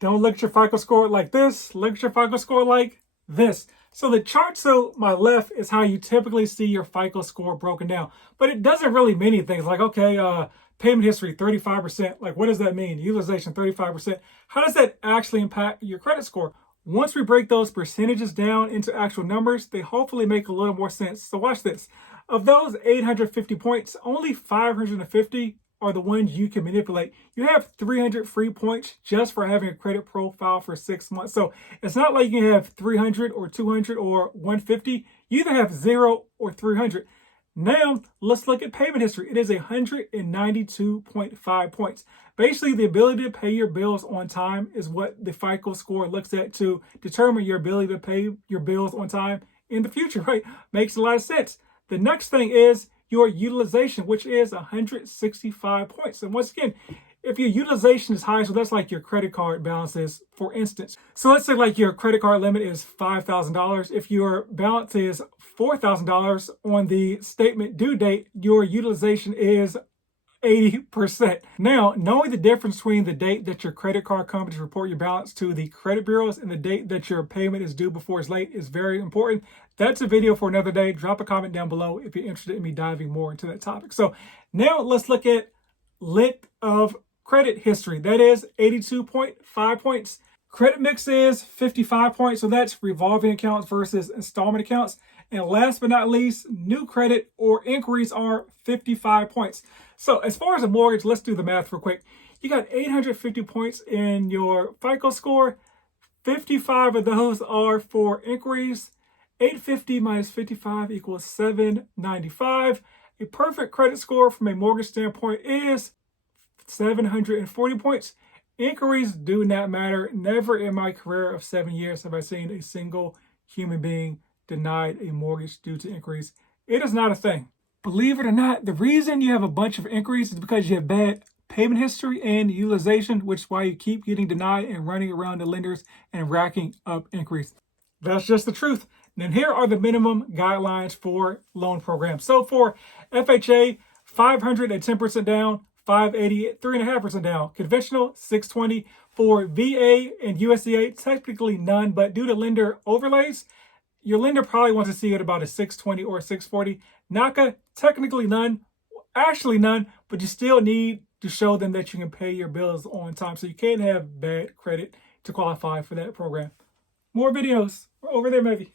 Don't look at your FICO score like this. Look at your FICO score like this. So the chart to my left is how you typically see your FICO score broken down. But it doesn't really mean anything. It's like, okay, payment history, 35%. Like, what does that mean? Utilization, 35%. How does that actually impact your credit score? Once we break those percentages down into actual numbers, they hopefully make a little more sense. So watch this. Of those 850 points, only 550 are the ones you can manipulate. You have 300 free points just for having a credit profile for 6 months. So it's not like you have 300 or 200 or 150. You either have 0 or 300. Now, let's look at payment history. It is 192.5 points. Basically, the ability to pay your bills on time is what the FICO score looks at to determine your ability to pay your bills on time in the future, right? Makes a lot of sense. The next thing is your utilization, which is 165 points. And once again, if your utilization is high, so that's like your credit card balances, for instance. So let's say like your credit card limit is $5,000. If your balance is $4,000 on the statement due date, your utilization is 80%. Now, knowing the difference between the date that your credit card companies report your balance to the credit bureaus and the date that your payment is due before it's late is very important. That's a video for another day. Drop a comment down below if you're interested in me diving more into that topic. So now let's look at length of credit history. That is 82.5 points. Credit mix is 55 points. So that's revolving accounts versus installment accounts. And last but not least, new credit or inquiries are 55 points. So as far as a mortgage, let's do the math real quick. You got 850 points in your FICO score. 55 of those are for inquiries. 850 minus 55 equals 795. A perfect credit score from a mortgage standpoint is 740 points. Inquiries do not matter. Never in my career of 7 years have I seen a single human being denied a mortgage due to inquiries. It is not a thing. Believe it or not, the reason you have a bunch of inquiries is because you have bad payment history and utilization, which is why you keep getting denied and running around the lenders and racking up inquiries. That's just the truth. And here are the minimum guidelines for loan programs. So for FHA, 500 at 10% down, 580 at 3.5% down. Conventional, 620. For VA and USDA, technically none, but due to lender overlays, your lender probably wants to see it about a 620 or a 640. NACA, technically none, actually none, but you still need to show them that you can pay your bills on time. So you can't have bad credit to qualify for that program. More videos over there, maybe.